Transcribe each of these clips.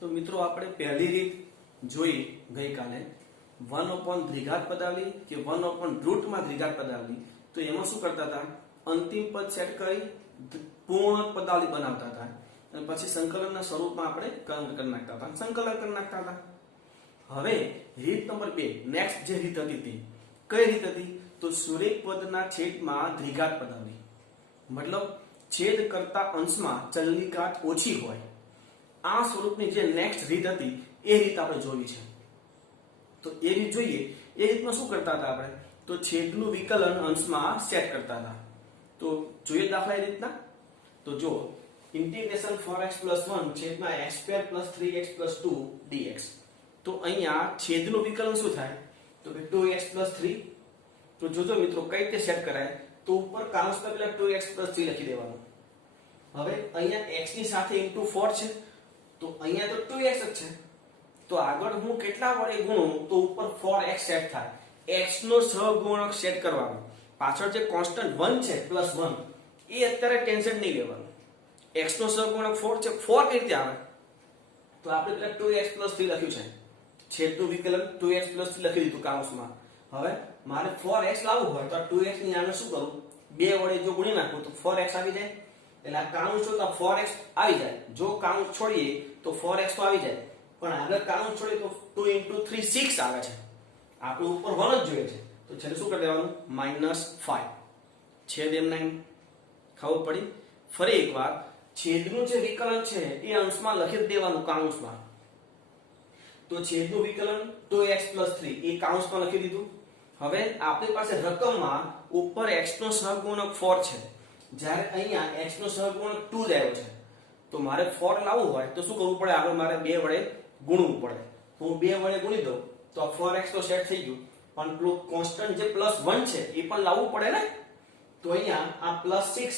તો મિત્રો આપણે પહેલી રીત જોઈ ગઈકાલે 1/3 દ્વિઘાત પદાવલી કે 1/√, દ્વિઘાત પદાવલી. તો એમાં શું કરતા હતા, અંતિમ પદ સેટ કરી પૂર્ણ પદાવલી બનાવતા હતા અને પછી સંકલનના સ્વરૂપમાં આપણે કન્વર્ટ કરી નાખતા હતા, સંકલન કરી નાખતા હતા. હવે રીત નંબર 2, નેક્સ્ટ જે રીત હતી તે કઈ રીત હતી, તો સુરેખ પદના છેદમાં દ્વિઘાત પદાવલી. મતલબ છેદ કરતા અંશમાં ચલની ઘાત ઓછી હોય. આ સ્વરૂપની જે નેક્સ્ટ રીત હતી એ રીત આપણે જોવી છે. તો એ રીત જોઈએ. એ રીતમાં શું કરતા હતા આપણે, તો છેદનું વિકલન અંશમાં સેટ કરતા હતા. તો જોઈએ દાખલા એ રીતના. તો જો ઇન્ટિગ્રેશન 4x + 1 છેદમાં x² + 3x + 2 dx. તો અહીંયા છેદનું વિકલન શું થાય, તો કે 2x + 3. તો જોજો મિત્રો કઈ રીતે સેટ કરાય, તો ઉપર કાઉન્સમાં પેલા 2x + 3 લખી દેવાનું. હવે અહીંયા x ની સાથે * 4 છે, તો અહીંયા તો 2x જ છે. તો આગળ હું કેટલા વડે ગુણું તો ઉપર 4x સેટ થાય. x નો સહગુણક સેટ કરવાનો. પાછળ જે કોન્સ્ટન્ટ 1 છે +1 એ અત્યારે ટેન્શન નહીં લેવાનું. x નો સહગુણક 4 છે, 4 કઈ રીતે આવે, તો આપણે પેલા 2x + 3 લખ્યું છે. છેદનું વિકલન 2x + 3 લખી દીધું કાઉન્સમાં. હવે મારે 4x લાવવું હોય તો 2x ની આને શું કરું, 2 વડે જો ગુણી નાખું તો 4x આવી જાય. એટલે આ કાઉન્સ છો તો 4x આવી જાય. જો કાઉન્સ છોડીએ તો 4x તો આવી જાય, પણ આગળ કાઉન્સ છોડીએ તો 2 * 3 6 આવે છે. આપણું ઉપર 1 જ જોઈએ છે, તો છેલ્લે શું કરી દેવાનું, -5. છેદ એમને ખબર પડી. ફરી એકવાર છેદનું જે વિકલન છે એ અંશમાં લખી દેવાનું કાઉન્સમાં. તો છેદનું વિકલન 2x + 3 એ કાઉન્સમાં લખી દીધું. હવે આપણી પાસે રકમમાં ઉપર x નો સહગુણક 4 છે, જ્યારે અહીંયા x નો સહગુણક 2 જ આવ્યો છે. તો મારે 4 લાવવું હોય તો શું કરવું પડે, આગળ મારે 2 વડે ગુણવું પડે. તો હું 2 વડે ગુણી દઉં તો આ 4x તો સેટ થઈ ગયું, પણ પેલું કોન્સ્ટન્ટ જે +1 છે એ પણ લાવવું પડે ને. તો અહીંયા આ +6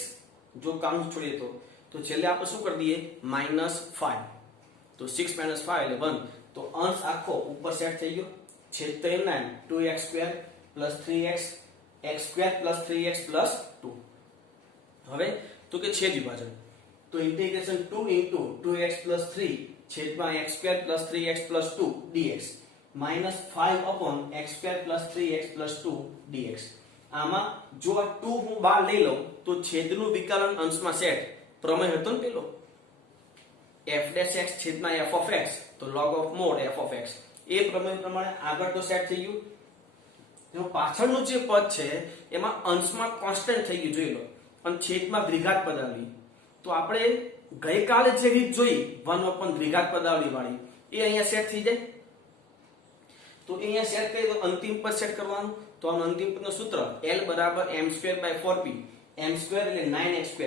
જો કાઉન્સ છોડીએ તો છેલ્લે આપણે શું કરી દઈએ, -5. તો 6 - 5 એટલે 1. તો અંશ આખો ઉપર સેટ થઈ ગયો. છેદ તો એમના 2x² + 3x x² + 3x + 2. હવે તો કે છેદ વિભાજન. તો ઇન્ટિગ્રેશન 2 * 2x + 3 છેદમાં x² + 3x + 2 dx -5/x² + 3x + 2 dx. આમાં જો આ 2 હું બહાર લઈ લઉં તો છેદનું વિકલન અંશમાં સેટ પ્રમેય હતો ને પેલો f' છેદમાં f(x), તો log of mod f(x) એ પ્રમેય પ્રમાણે આગળ તો સેટ થઈ ગયું. તો પાછળનું જે પદ છે એમાં અંશમાં કોન્સ્ટન્ટ થઈ ગયું, જોઈ લો. અને છેદમાં દ્વિઘાત પદાવલી. તો આપણે ગઈકાલે જે રીત જોઈ 1/3 દ્વિઘાત પદાવલી વાળી એ અહીંયા સેટ થઈ જાય. તો અહીંયા સેટ કરીએ તો અંતિમ પદ સેટ કરવાનું. તો આનું અંતિમ પદનું સૂત્ર L = m²/4p. m² એટલે 9x²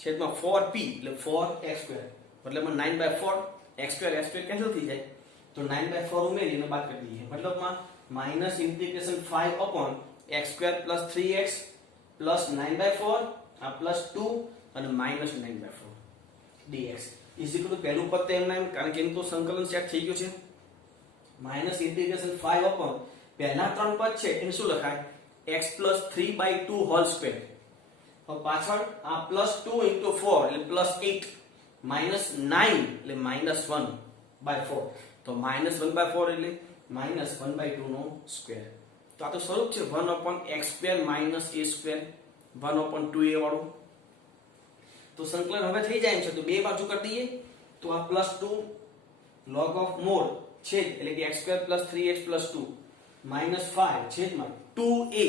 છેદમાં 4p એટલે 4x², મતલબમાં 9/4. x² s² કેન્સલ થઈ જાય તો 9/4 ઉમેરીને બાદ કરી દઈએ. મતલબમાં -5/x² + 3x + 9/4 આ +2 અને -9/4 dx = પહેલું પદ એમ નામ, કારણ કે એનું તો સંકલન સેટ થઈ ગયું છે. -5 પહેલા 3 પદ છે એને શું લખાય, x + 3/2 હોલ સ્ક્વેર. હવે પાછળ આ +2 * 4 એટલે +8 -9 એટલે -1/4. તો -1/4 એટલે -1/2 નો સ્ક્વેર. તો આ તો સ્વરૂપ છે 1/x² - a² 1/2a વાળું. તો સંકલન હવે થઈ જાય છે, તો બે બાજુ કરી દઈએ. તો આ +2 log of mod છેદ એટલે કે x² + 3x + 2 -5 છેદમાં 2a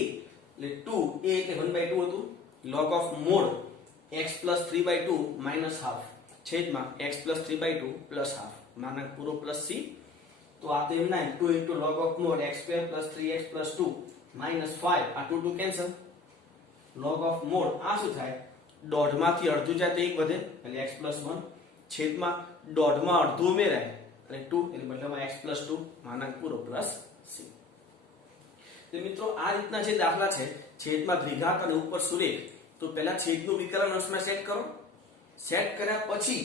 એટલે 2a એટલે 1/2 હતું. log of mod x + 3/2 -half છેદમાં x + 3/2 +half માનક પૂરો +c. તો આ તો એમના 2 * log of mod x² + 3x + 2 -5 આ 2 કેન્સલ. log of mod આ શું થાય, દોઢમાંથી અડધું જાય તો 1 વધે એટલે x + 1 છેદમાં દોઢમાં અડધું ઉમેરાય એટલે 2 એટલે મતલબમાં x + 2 માનક પૂરો +c. તો મિત્રો આ રીતના જે દાખલા છે છેદમાં દ્વિઘાત અને ઉપર સુરેખ. તો પહેલા છેદનું વિકલન અંશમાં સેટ કરો. સેટ કર્યા પછી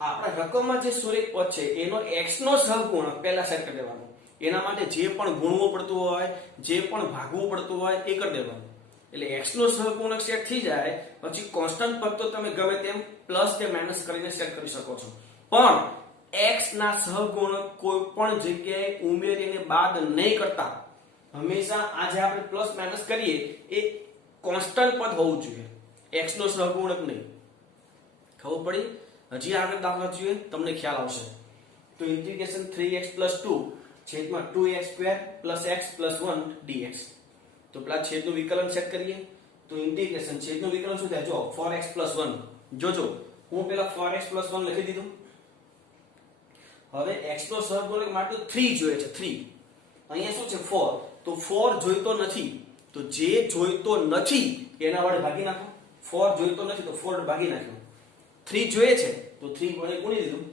આપણા રકમમાં જે સુરેખ પદ છે એનો x નો સહગુણક પહેલા સેટ કરી દેવાનો. એના માટે જે પણ ગુણવું પડતું હોય, જે પણ ભાગવું પડતું હોય એ કરી દેવાનું. એટલે x નો સહગુણક સેટ થઈ જાય પછી કોન્સ્ટન્ટ પદ તો તમે ગમે તેમ પ્લસ કે માઈનસ કરીને સેટ કરી શકો છો. પણ x ના સહગુણક કોઈ પણ જગ્યાએ ઉમેરીને બાદ નહીં કરતા. હંમેશા આ જે આપણે પ્લસ માઇનસ કરીએ એ કોન્સ્ટન્ટ પદ હોવું જોઈએ, x નો સહગુણક નહીં. ખબર પડી? હજી આગળ દાખલા જોઈએ તમને ખ્યાલ આવશે. તો ઇન્ટિગ્રેશન 3x + 2 છેદમાં 2x² + x + 1 dx. તો પેલા છેદનું વિકલન સેટ કરીએ. તો ઇન્ટિગ્રેશન છેદનું વિકલન શું થાય? જો 4x + 1. જોજો હું પેલા 4x + 1 લખી દીધું. હવે x નો સહગુણક માટે 3 જોઈએ છે, 3. અહીંયા શું છે? 4. તો 4 જોઈતો નથી, તો જે જોઈતો નથી એના વડે ભાગી નાખો. 4 જોઈતો નથી તો 4 ભાગી નાખ્યો. 3 જોઈએ છે તો 3 વડે ગુણી દીધું.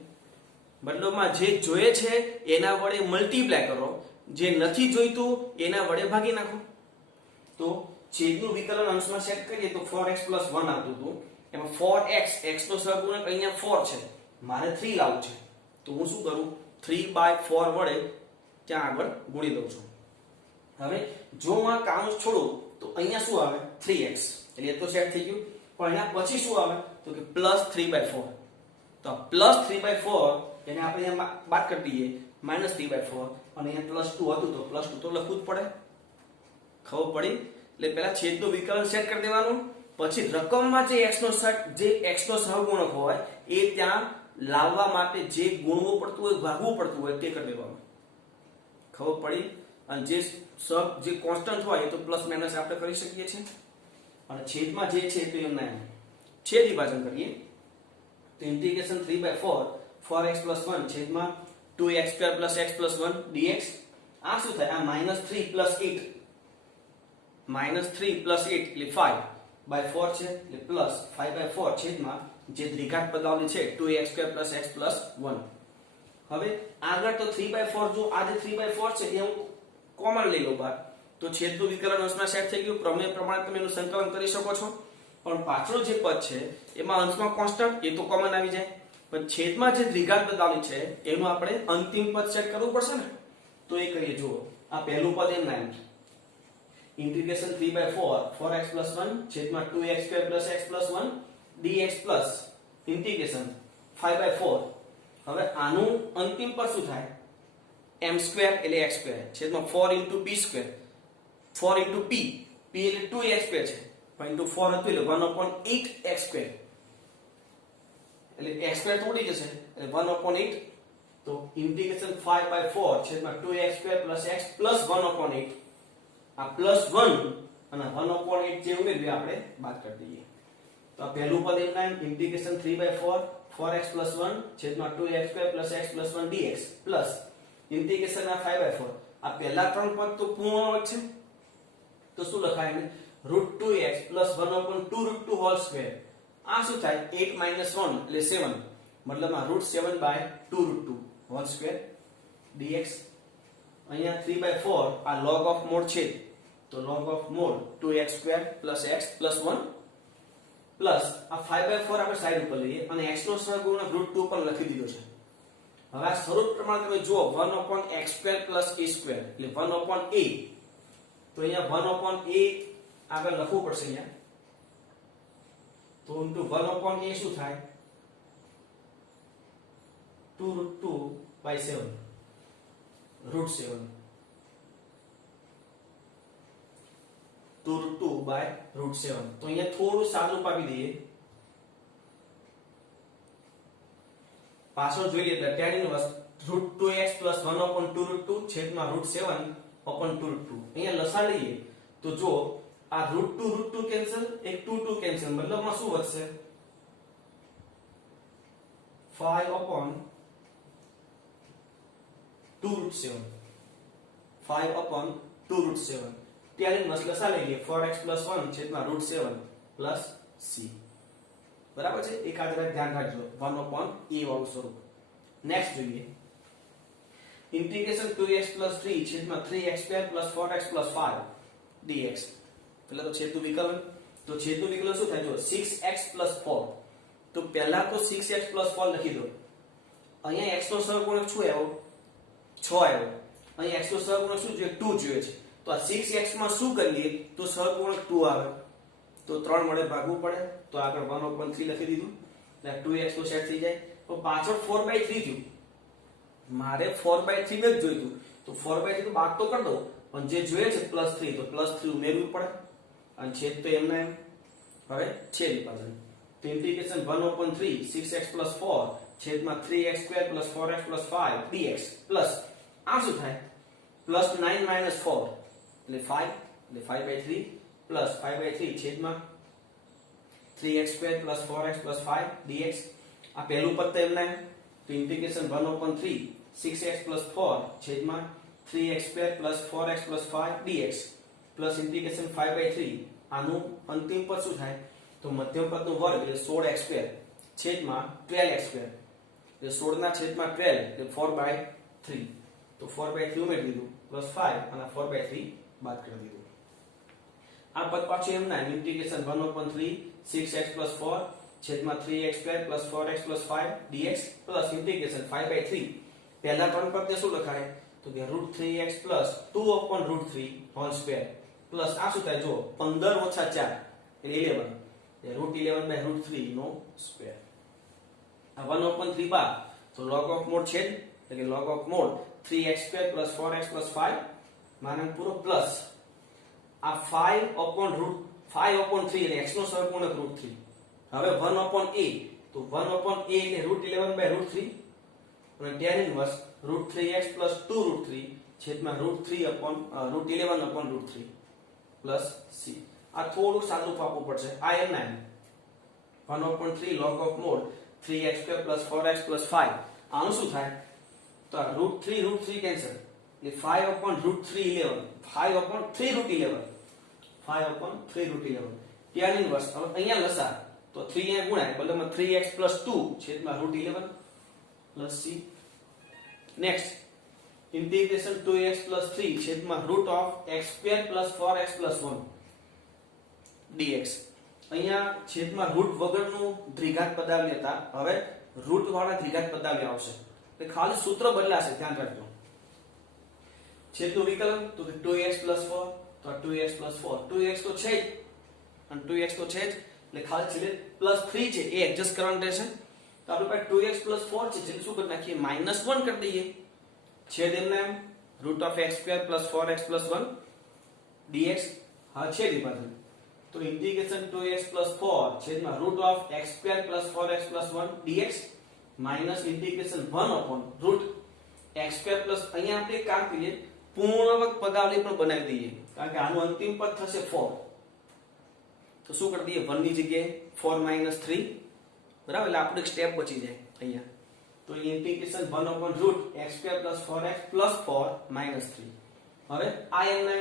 મતલબમાં જે જોઈએ છે એના વડે મલ્ટીપ્લાય કરો, જે નથી જોઈતું એના વડે ભાગી નાખો. તો છેદનું વિકલન અંશમાં સેટ કરીએ તો 4x + 1 આવતું હતું. એમાં 4x, x નો સહગુણક અહીંયા 4 છે, મારે 3 લાવવું છે. તો હું શું કરું? 3/4 વડે ત્યાં આગળ ગુણી દઉં છું. હવે જો હું આ કાઉન્સ છોડું તો અહીંયા શું આવે? 3x. એટલે એ તો સેટ થઈ ગયું. પણ એના પછી શું આવે? તો કે +3/4. તો +3/4 એને આપણે અહીંયા બાદ કરી દઈએ, -3/4. અને અહીંયા +2 હતું તો +2 તો લખવું જ પડે. ખબર પડી? એટલે પહેલા છેદનું વિકલન સેટ કરી દેવાનું, પછી રકમમાં જે x નો સહગુણક હોય એ ત્યાં લાવવા માટે જે ગુણવું પડતું હોય, ભાગવું પડતું હોય તે કરી દેવાનું. ખબર પડી? અને જે કોન્સ્ટન્ટ હોય એ તો પ્લસ માઇનસ આપણે કરી શકીએ છીએ. અને છેદમાં જે છે તો એમના એમ છેદ વિભાજન કરીએ. તો ઇન્ટિગ્રેશન 3/4 4x + 1 છેદમાં 2x² + x + 1 dx. આ શું થાય? આ -3 + 8, -3 + 8 એટલે 5/4 છે, એટલે +5/4 છેદમાં જે દ્વિઘાત પદાવલી છે 2x² + x + 1. હવે આગળ તો 3/4, જો આ જે 3/4 છે એ હું કોમન લઈ લઉં બહાર, તો છેદનું વિકલન અંશમાં સેટ થઈ ગયું. પ્રમેય પ્રમાણે તમે એનું સંકલન કરી શકો છો. પણ પાછળ જે પદ છે એમાં અંશમાં કોન્સ્ટન્ટ એ તો કોમન આવી જાય, પણ છેદમાં જે દ્વિઘાત પદાવલી છે એનું આપણે અંતિમ પદ સેટ કરવું પડશે ને. તો એ કરીએ. જુઓ આ પહેલું પદ એમ ના એમ ઇન્ટિગ્રેશન 3/4 4x + 1 છેદમાં 2x² + x + 1 dx plus integration 5/4. હવે આનું અંતિમ પદ શું થાય? m² એટલે x² છેદમાં 4 * p², 4 * p, p એટલે 2x² છે, પણ * 4 હતું એટલે 1/8x², એટલે x² તોડી જશે એટલે 1/8. તો ઇન્ટિગ્રેશન 5/4 છેદમાં 2x² + x + 1/8. આ +1 અને 1/8 જે ઉમેર્યું આપણે બાદ કરી દઈએ. તો આ પહેલું પદ એમ નામ ઇન્ટિગ્રેશન 3/4 4x + 1 છેદમાં 2x² + x + 1 dx plus integration આ 5/4. આ પહેલા ત્રણ પદ તો પૂર્ણાંક છે, તો શું લખાય એને? √2x + 1/2√2². આ શું થાય? 8 - 1 એટલે 7, મતલબ આ √7/2√2² dx. અહીંયા 3/4 આ log of mod છે, તો log of mod 2x² + x + 1 plus આ 5/4 આપણે સાઈડ ઉપર લઈએ અને x નો સહગુણક √2 પર લખી દીધો છે. હવે આ સ્વરૂપ પ્રમાણે તમે જુઓ 1/x² + a² એટલે 1/a. તો અહીંયા 1/a આગળ લખવું પડશે અહીંયા. તો * 1/a શું થાય? 2√2/7 √7 2√2/7. તો અહીંયા થોડું સાદું આપી દઈએ. પાછળ જોઈએ એટલે tan ઇન્વર્સ √2x + 1/2√2 છેદમાં √7/2√2. અહીંયા લસા લઈએ તો જો આ √2 કેન્સલ, એક 2 કેન્સલ, મતલબમાં શું વધશે? 5/2√7 5/2√7. tan ઇન્વર્સ લસા લઈએ 4x + 1 છેદમાં √7 + c. બરાબર છે? એક આ જરા ધ્યાન રાખજો 1/a વાળું સ્વરૂપ. નેક્સ્ટ જોઈએ ઇન્ટિગ્રેશન 2x + 3 છેદમાં 3x² + 4x + 5 dx. એટલે તો છેદનું વિકલન. તો છેદનું વિકલન શું થાય? જો 6x + 4. તો પહેલા તો 6x + 4 લખી દો. અહીંયા x નો સહગુણક શું આવ્યો? 6 આવ્યો. અહીંયા x નો સહગુણક શું જોઈએ? 2 જોઈએ છે. તો આ 6x માં શું કરીએ તો સહગુણક 2 આવે, તો 3 વડે ભાગવું પડે. તો આગળ 1/3 લખી દીધું એટલે 2x તો સેટ થઈ જાય. તો પાછળ 4/3 થયું, મારે 4/3 જ જોઈતું, તો 4/3 તો બાદ તો કરી દો, પણ જે જોઈએ છે +3, તો +3 ઉમેરવું પડે અને છેદ તો એમને એમ. હવે છેદ પાછળ તો ઇન્ટિગ્રેશન 1/3 6x + 4 છેદમાં 3x² + 4x + 5 dx પ્લસ આ શું થાય +9 - 4 એટલે 5, એટલે 5/3 પ્લસ 5/3 છેદમાં 3x² + 4x + 5 dx. આ પહેલું પદ તો એમને તો ઇન્ટિગ્રેશન 1/3 6x + 4 છેદમાં 3x² + 4x + 5 dx plus integration 5/3 આનું અંતિમ પદ શું થાય તો મધ્યમ પદનો વર્ગ એટલે 16x² છેદમાં 12x², એટલે 16 ના છેદમાં 12 એટલે 4/3, તો 4/3 ઉમેરી દીધું +5 અને 4/3 બાદ કરી દીધું. આ પદ પાછું એમ ના ઇન્ટિગ્રેશન 1/3 6x + 4 છેદમાં 3x² + 4x + 5 dx plus integration 5/3 પહેલા ત્રણ પદને શું લખાય તો કે √3x + 2/√3 હોલ સ્ક્વેર પ્લસ આ શું થાય જો 15 - 4 એટલે 11 √11/√3 નો સ્ક્વેર. આ 1/3 બાદ તો log ઓફ મોડ છેદ એટલે કે log of mode 3x² + 4x + 5 માનંક પૂરો પ્લસ આ 5/3 એટલે x નો સહગુણક √3. હવે 1/a તો 1/a એટલે √11/√3 અને tan ઇન્વર્સ √3x + 2√3 છેદમાં √11/√3 પ્લસ c. આ થોડું સાદું આપવું પડશે. આ એમ ના 1/3 log of mod 3x² + 4x + 5 આનું શું થાય તો √3 કેન્સલ એટલે 5/√3 11 5/3 tan ઇન્વર્સ. હવે અહીંયા લસા તો 3 અહીંયા ગુણાય બદલામાં 3x + 2 છેદમાં √11 plus c. Next integration 2x + 3 છેદમાં √x² + 4x + 1 dx. અહીંયા છેદમાં રુટ વગરનું દ્વિઘાત પદાવલી હતા, હવે રુટ વાળા દ્વિઘાત પદાવલી આવશે એટલે ખાલી સૂત્ર બદલાશે, ધ્યાન રાખજો. છેદનું વિકલન તો કે 2x + 4 તો 2x + 4 2x તો છે જ અને 2x તો છે જ એટલે ખાલી છેલ્લે +3 છે એ એડજસ્ટ કરવાનું રહેશે. તો આપણી પાસે 2x + 4 છે એટલે શું કરી નાખીએ -1 કરી દઈએ. છેદ એમને એમ √x² + 4x + 1 dx. હા છેદ ની પાછળ તો ઇન્ટિગ્રેશન 2x + 4 છેદમાં √x² + 4x + 1 dx minus integration 1/√x² plus અહીંયા આપણે કામ કરીએ પૂર્ણવર્ગ પદાવલી પણ બનાવી દઈએ કારણ કે આનું અંતિમ પદ થશે 4. તો શું કરી દઈએ 1 ની જગ્યાએ 4 - 3 બરાબર, એટલે આપણું એક સ્ટેપ બચી જાય અહીંયા. તો ઇન્ટિગ્રેશન 1/√x² + 4x + 4 - 3. હવે આ એમને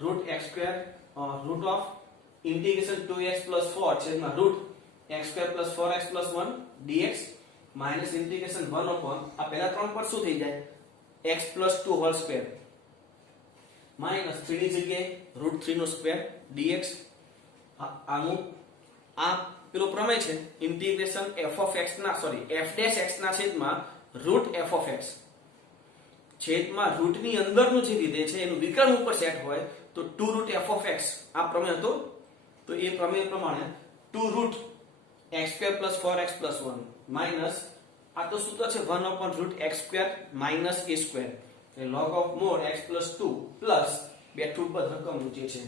√x² ઇન્ટિગ્રેશન 2x + 4 છેદમાં √x² + 4x + 1 dx minus integration 1 આ પહેલા ત્રણ પર શું થઈ જાય x + 2 હોલ સ્ક્વેર માઈનસ 3 ની જગ્યાએ √3 નો સ્ક્વેર dx. આનું આ પેલો પ્રમેય છે ઇન્ટિગ્રેશન f(x) ના f' ના છેદમાં √f(x) છેદમાં રુટ ની અંદરનું જે વિધેય છે એનું વિકર્ણ ઉપર સેટ હોય તો 2√f(x) આ પ્રમેય હતો. તો એ પ્રમેય પ્રમાણે 2√x² + 4x + 1 માઈનસ આ તો સૂત્ર છે 1/√x² - a², એટલે log of mod x + 2 plus બેઠું પદ રકમનું જે છે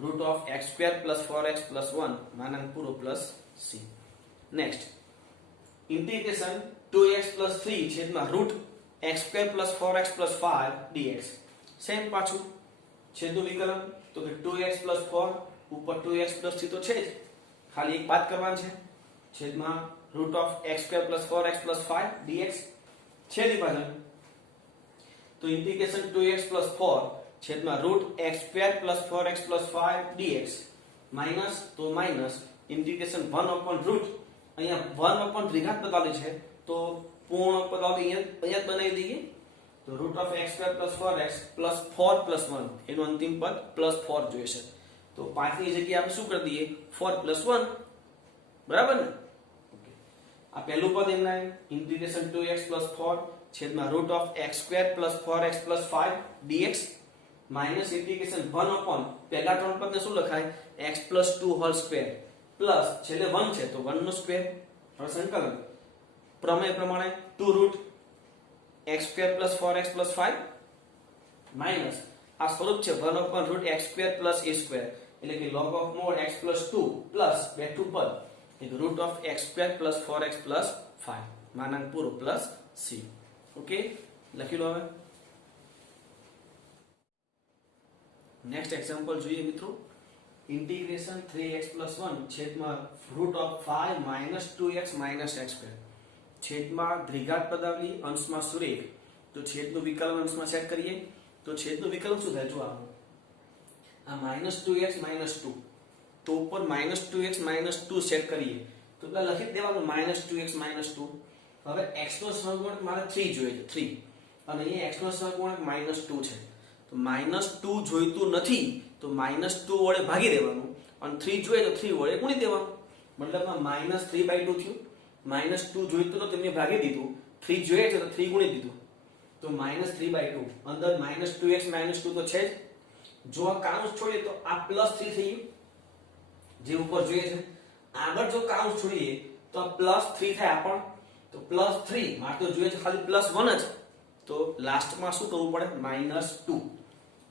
√x² + 4x + 1 માનંક પૂરો plus c. Next integration 2x + 3 છેદમાં √x² + 4x + 5 dx. સેમ પાછું છેદનું વિકલન તો કે 2x + 4 ઉપર 2x + 3 તો છે જ, ખાલી એક બાદ કરવાની છે છેદમાં √x² + 4x + 5 dx. છેદની પાછળ તો ઇન્ટિગ્રેશન 2x + 4 છેદમાં √x² + 4x + 5 dx માઈનસ તો માઈનસ ઇન્ટિગ્રેશન 1/√, અહીંયા 1 દ્વિઘાત પદાવલી છે તો પૂર્ણ પદાવલી અહીંયા બનાવી દઈએ. તો √x² + 4x + 4 + 1 એનું અંતિમ પદ +4 જોઈશે. તો 5 ની જગ્યાએ આપણે શું કરી દઈએ 4 + 1 બરાબર ને. આ પહેલું પદ એમના ઇન્ટિગ્રેશન 2x + 4 છેદમાં √x² + 4x + 5 dx minus integration 1 પહેલા ત્રણ પદને શું લખાય x + 2 હોલ સ્ક્વેર પ્લસ છેલ્લે 1 છે તો 1 નો સ્ક્વેર. હવે સંકલન પ્રમેય પ્રમાણે 2√x² x square plus 4x plus 5 minus આ સ્વરૂપ છે 1 upon root x square plus a square એટલે કે log of mod x plus 2 plus બેઠું પદ એટલે root of x square plus 4x plus 5 માનાંક પૂરો પ્લસ c. ઓકે, લખી લો. હવે નેક્સ્ટ એક્ઝામ્પલ જોઈએ મિત્રો. ઇન્ટિગ્રેશન 3x પ્લસ 1 છેદમાં root of 5 minus 2x minus x square છેદમાં દ્વિઘાત પદાવલી અંશમાં સુરેખ. તો છેદનું વિકલન અંશમાં સેટ કરીએ તો છેદનું વિકલન શું થાય? જો આ માઇનસ 2x માઇનસ 2 તો ઉપર માઇનસ 2x માઇનસ 2 સેટ કરીએ તો એટલે લખી જ દેવાનું માઇનસ 2x માઇનસ 2. હવે x નો સહગુણક મારે 3 જોઈએ છે, 3 અને અહીંયા x નો સહગુણક માઇનસ 2 છે. તો માઇનસ 2 જોઈતું નથી તો માઇનસ 2 વડે ભાગી દેવાનું અને 3 જોઈએ તો 3 વડે ગુણી દેવાનું. મતલબમાં માઇનસ 3/2 થયું. માઇનસ 2 જોઈતું નતું મેં ભાગી દીધું, 3 જોઈએ છે તો 3 ગુણી દીધું તો માઇનસ 3/2. અંદર માઇનસ 2x માઇનસ 2 તો છે જ. જો આ કાઉન્સ છોડીએ તો આ પ્લસ 3 થઈ ગયું જે ઉપર જોઈએ છે. આગળ જો કાઉન્સ છોડીએ તો આ પ્લસ 3 થાય આપણ તો પ્લસ 3 મારે તો જોઈએ છે ખાલી પ્લસ 1 જ. તો લાસ્ટમાં શું કરવું પડે? માઇનસ 2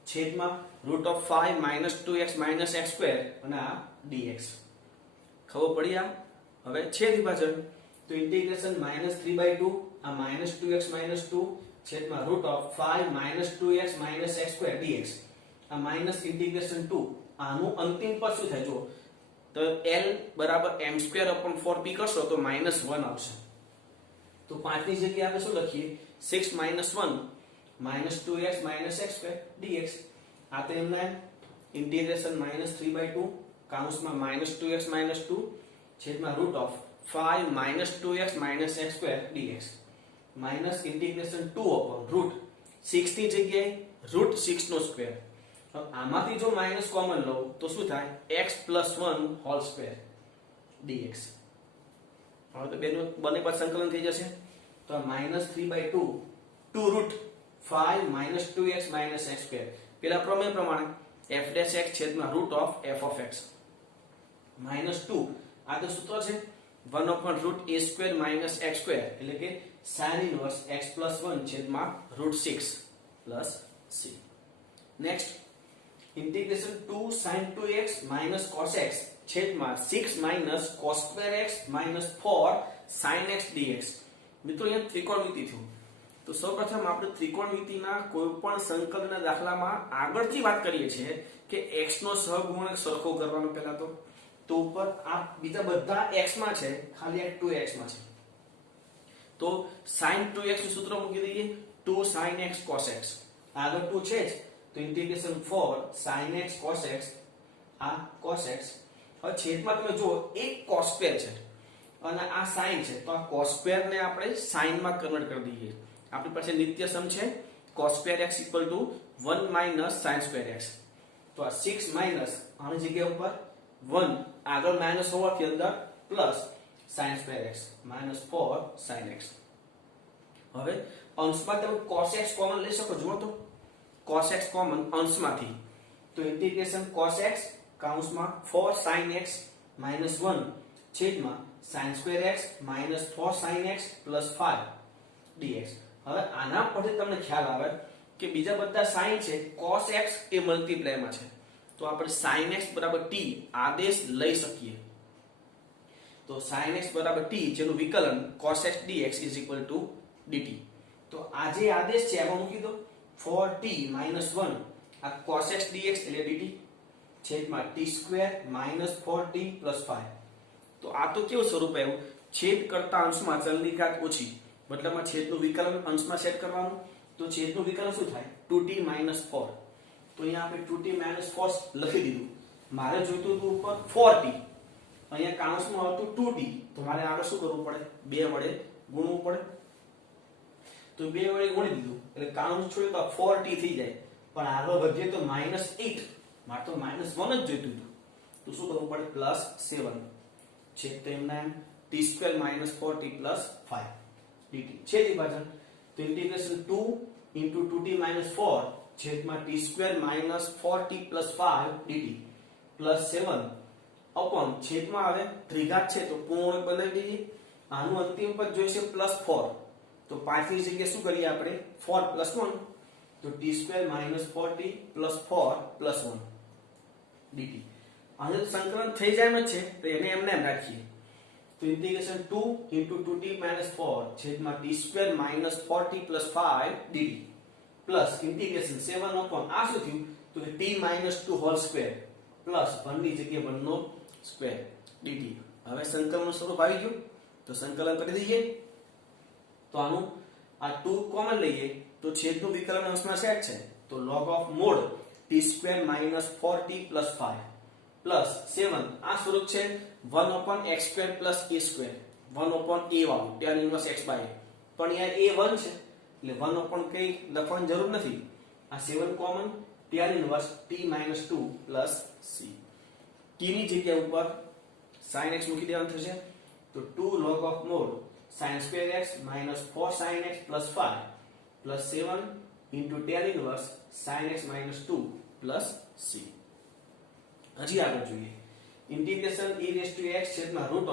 છેદમાં root of 5 minus 2x minus x square અને આ dx. ખબર પડી? આ હવે છેદ વિભાજન તો ઇન્ટિગ્રેશન માઇનસ 3/2 આ માઇનસ 2x માઇનસ 2 છેદમાં root of 5 minus 2x minus x square dx. આ માઇનસ ઇન્ટિગ્રેશન 2 આનું અંતિમ પદ શું થાય? જો તો l બરાબર m સ્ક્વેર upon 4p કરશો તો માઇનસ 1 આવશે. તો 5 ની જગ્યાએ આપણે શું લખીએ? 6 minus 1 minus 2x minus x square dx. આ તો એમના ઇન્ટિગ્રેશન માઇનસ 3/2 કાઉન્સમાં માઇનસ 2x માઇનસ 2 છેદમાં root of 5 minus 2x minus x square dx. Minus integration 2 upon root 6 ની જગ્યાએ રૂટ 6 નો સ્ક્વેર. આમાંથી જો માઇનસ કોમન લઉં તો શું થાય? x plus 1 whole square dx. હવે તો બંને પર સંકલન થઈ જશે તો આ minus 3/2 2 root 5 minus 2x minus x square. પેલા પ્રમેય પ્રમાણે f ડેશ x છેદમાં root of f of x minus 2 આ તો સૂત્ર છે 1 upon root a square minus x square એટલે કે sin ઇનવર્સ x પ્લસ 1 છેદમાં root 6 plus c. Next integration 2 sin 2x minus cos x છેદમાં 6 minus cos square x minus 4 sin x dx. મિત્રો અહીંયા ત્રિકોણમિતિ થયું. તો સૌપ્રથમ આપણે ત્રિકોણમિતિના કોઈ પણ સંકલનના દાખલામાં આગળથી વાત કરીએ છીએ કે x નો સહગુણક સરખો કરવાનો. પહેલા તો ઉપર આ બીજા બધા x માં છે, ખાલી આ 2x માં છે. તો sin 2x નું સૂત્ર મૂકી દઈએ 2 sin x cos x. આગળ 2 છે જ તો integration 4 sin x cos x આ cos x. હવે છેદમાં તમે જુઓ એક cos સ્ક્વેર છે અને આ sin છે તો આ cos સ્ક્વેર ને આપણે sin માં કન્વર્ટ કરી દઈએ. આપણી પાસે નિત્યસમ છે cos square x 1 minus sin square x. તો આ 6 માઇનસ આની જગ્યા ઉપર 1 આગળ માઇનસ હોવાથી અંદર plus sin square x minus 4 sin x. હવે અંશમાં તમે cos x કોમન લઈ શકો. જુઓ તો cos x કોમન અંશમાંથી તો integration cos x કાઉન્સમાં 4 sin x minus 1 છેદમાં sin square x minus 4 sin x plus 5 dx. હવે આના પરથી તમને ખ્યાલ આવે કે બીજા બધા sin છે cos x એ મલ્ટીપ્લાયમાં છે તો આપણે sin x બરાબર t આદેશ લઈ શકીએ. તો sin x બરાબર t જેનું વિકલન cos x dx dt. તો આ જે આદેશ છે એમાં મૂકી દો 4t minus 1 આ cos x dx એટલે dt છેદમાં t square minus 4t plus 5. તો આ તો કેવું સ્વરૂપ આવ્યું? છેદ કરતા અંશમાં ચલની ઘાત ઓછી મતલબમાં છેદનું વિકલન અંશમાં સેટ કરવાનું. તો છેદનું વિકલન શું થાય? 2t minus 4. તો અહીંયા આપણે 2t minus 4 લખી દીધું. મારે જોઈતું હતું ઉપર 4t, અહીંયા કાઉન્સમાં હતું 2t. તો મારે આગળ શું કરવું પડે? 2 વડે ગુણવું પડે. તો 2 વડે ગુણી દીધું એટલે કાઉન્સ છોડ્યું તો 4t થઈ જાય. પણ આગળ વધીએ તો -8 મારે તો -1 જ જોઈતું હતું. તો શું કરવું પડે? +7 છેદ તો એમના t square -4t plus 5 dt. છેદ વિભાજન તો ઇન્ટિગ્રેશન 2 into 2t minus 4 છેદમાં t square -4t plus 5 dt plus 7 upon છેદમાં આવે ત્રિઘાત છે તો પૂર્ણાંક બનાવી દઈએ. આનું અંતિમ પદ જોઈશે +4 તો 5 ની જગ્યાએ શું કરીએ આપણે 4 + 1 તો t² - 4t + 4 + 1 dt. આને સંકલન થઈ જાય એમ જ છે તો એને એમને એમ રાખીએ તો ઇન્ટિગ્રેશન 2 * 2t - 4 છેદમાં t² - 4t + 5 dt plus integration 7 upon આ શું થયું તો કે t - 2 હોલ સ્ક્વેર પ્લસ 1 ની જગ્યાએ 1 નો સ્ક્વેર dt. હવે સંકલનનું સ્વરૂપ આવી ગયું તો સંકલન કરી દઈએ તો આનું આ 2 કોમન લઈએ તો છેદનું વિકલન અંશમાં સેટ છે તો log of mod t² - 4t + 5 plus 7 આ સ્વરૂપ છે 1 upon x² + a² 1 upon a વાળું tan inverse x by a પણ અહીંયા a 1 છે એટલે 1 upon કઈ લખવાની જરૂર નથી આ 7 common tan inverse t - 2 + c t ની જગ્યા ઉપર sin x મૂકી દેવાનું થશે તો 2 log of mod sin² x - 4 sin x + 5 + 7 into tan inverse sin x - 2 + c. હજી આગળ જોઈએ ઇન્ટિગ્રેશન e(x) છેદમાં √5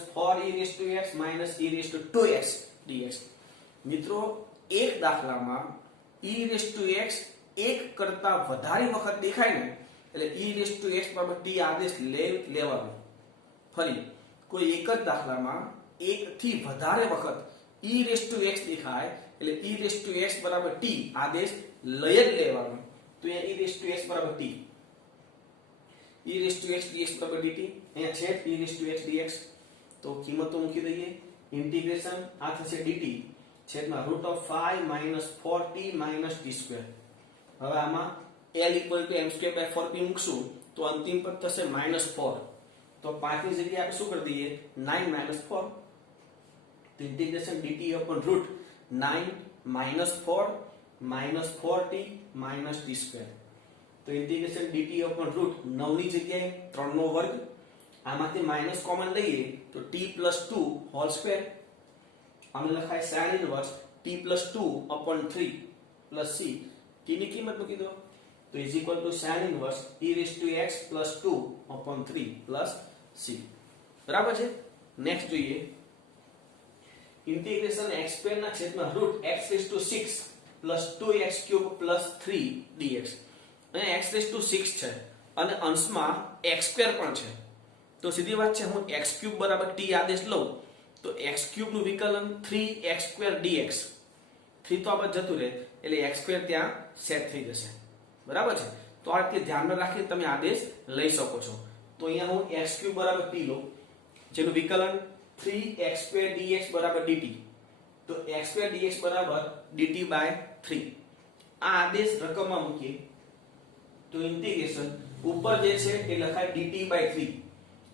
- 4e(x) - e(2x) dx. મિત્રો એક દાખલામાં e(x) એક કરતા વધારે વખત દેખાય ને એટલે e(x) = t આદેશ લેવાનો. ફરી કોઈ એક જ દાખલામાં એક થી વધારે વખત e(x) દેખાય એટલે e(x) = t આદેશ લઈ જ લેવાનો. તો અહીંયા e(x) = t e(x) dx = dt અહીંયા છે e(x) dx તો કિંમતો મૂકી દઈએ ઇન્ટિગ્રેશન આ થશે dt છેદમાં √5 - 4t - t². હવે આમાં l = m²/4p મૂકશું તો અંતિમ પદ થશે -4 તો 5 ની જગ્યાએ આપણે શું કરી દઈએ 9 - 4 તો integration dt upon √9 - 4 - 4t - t². તો ઇન્ટિગ્રેશન dt upon √9 ની જગ્યાએ 3 નો વર્ગ આમાંથી માઈનસ કોમન લઈએ તો t + 2 હોલ સ્ક્વેર આને લખાય sin inverse t + 2 upon 3 + c t ની કિંમત મૂકી દો તો sin inverse e(x) + 2 upon 3 + c. બરાબર છે. નેક્સ્ટ જોઈએ ઇન્ટિગ્રેશન x² ના છેદમાં √x6 + 2x³ + 3 dx. અહીંયા x6 છે અને અંશમાં x² પણ છે તો સીધી વાત છે હું x³ = t આદેશ લઉં તો x³ નું વિકલન 3x² dx 3 તો આ બાજુ જતું રહે એટલે x² ત્યાં સેટ થઈ જશે. બરાબર છે. તો આ રીતે ધ્યાનમાં રાખીને તમે આદેશ લઈ શકો છો. તો અહીંયા હું x³ = t લઉં જેનું વિકલન 3x² dx = dt તો x² dx = dt/3 આ આદેશ રકમમાં મૂકીએ તો ઇન્ટિગ્રેશન ઉપર જે છે એ લખાય dt/3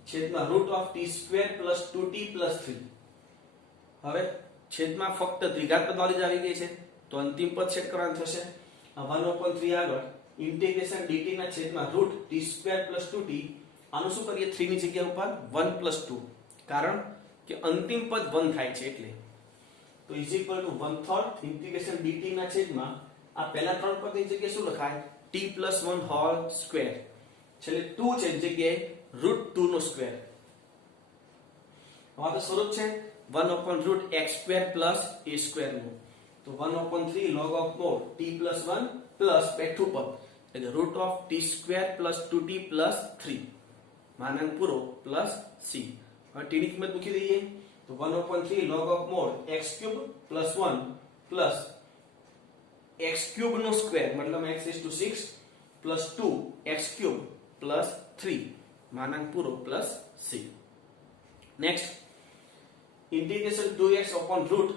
છેદમાં √t² + 2t + 3. હવે છેદમાં ફક્ત દ્વિઘાત પદવાળી જ આવી ગઈ છે તો અંતિમ પદ સેટ કરવાનું થશે 1/3 આગળ ઇન્ટિગ્રેશન dt ના છેદમાં √t² + 2t આનું શું કરીએ 3 ની જગ્યા ઉપર 1 + 2 કારણ કે અંતિમ પદ 1 થાય છે એટલે તો = 1/3 ઇન્ટિગ્રેશન dt ના છેદમાં આ પહેલા ત્રણ પદની જગ્યાએ શું લખાય t + 1 હોલ સ્ક્વેર છેલ્લે 2 છે જગ્યાએ √2 નો સ્ક્વેર. હવે તો સ્વરૂપ છે 1/√x² + a² નું તો 1/3 log of mod t + 1 plus બેઠું પદ એટલે √t² + 2t + 3 માનાંક પૂરો પ્લસ c. હવે t ની કિંમત મૂકી દઈએ તો 1/3 log of mod x³ + 1 plus x³ no square મતલબ x6 + 2x³ + 3 માનાંક પૂરો plus c. Next integration 2x upon √1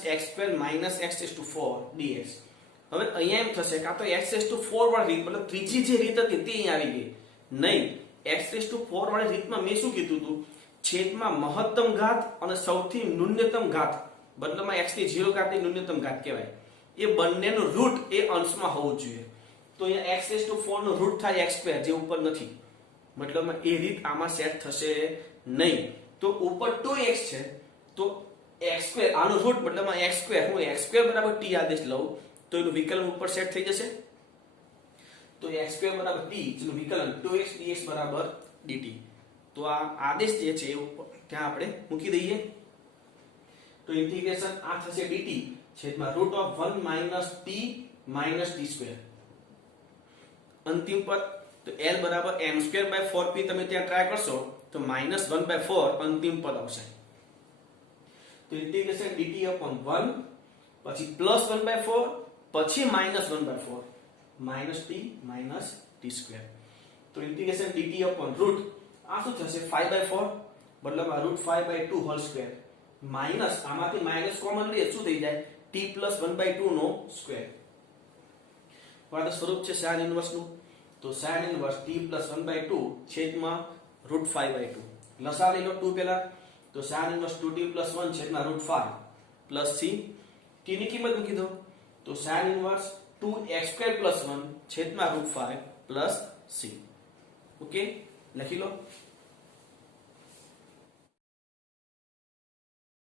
- x² - x4 dx. હવે અહીંયા એમ થશે કે આ તો x4 વાળી રીત મતલબ ત્રીજી જે રીત હતી તે અહીં આવી ગઈ નહીં. x4 વાળી રીતમાં મેં શું કીધું હતું છેદમાં મહત્તમ ઘાત અને સૌથી ન્યૂનતમ ઘાત મતલબમાં x ની 0 ઘાતની ન્યૂનતમ ઘાત કહેવાય એ બંનેનું રૂટ એ અંશમાં હોવું જોઈએ. તો અહીંયા x4 નો રૂટ થાય x² જે ઉપર નથી મતલબમાં એ રીત આમાં સેટ થશે નહીં. તો ઉપર 2x છે તો x² આનો રૂટ મતલબમાં x² હું x² = t આદેશ લઉં તો એનું વિકલન ઉપર સેટ થઈ જશે તો x² = t જેનું વિકલન 2x dx dt. તો આ આદેશ જે છે એ ઉપર ત્યાં આપણે મૂકી દઈએ તો ઇન્ટિગ્રેશન આ થશે dt છેદમાં √1 - t - t². અંતિમ પદ તો l બરાબર m²/4p તમે ત્યાં ટ્રાય કરશો તો -1/4 અંતિમ પદ આવશે. તો ઇન્ટિગ્રેશન dt/1 પછી +1/4 પછી -1/4 -t - t². તો ઇન્ટિગ્રેશન dt/√ આ શું થશે 5/4 મતલબ આ √5/2 હોલ સ્ક્વેર માઈનસ આમાંથી માઈનસ કોમન લઈએ શું થઈ જાય t + 1/2 નો સ્ક્વેર. વાદા સ્વરૂપ છે sin ઇન્વર્સ નું. તો sin ઇન્વર્સ t + 1/2 છેદમાં √5/2. લસા લઈ લો 2 પહેલા. તો sin ઇન્વર્સ 2t + 1 છેદમાં √5 પ્લસ c. t ની કિંમત મૂકી દો. તો sin ઇન્વર્સ 2x² + 1 છેદમાં √5 પ્લસ c. ઓકે લખી લો.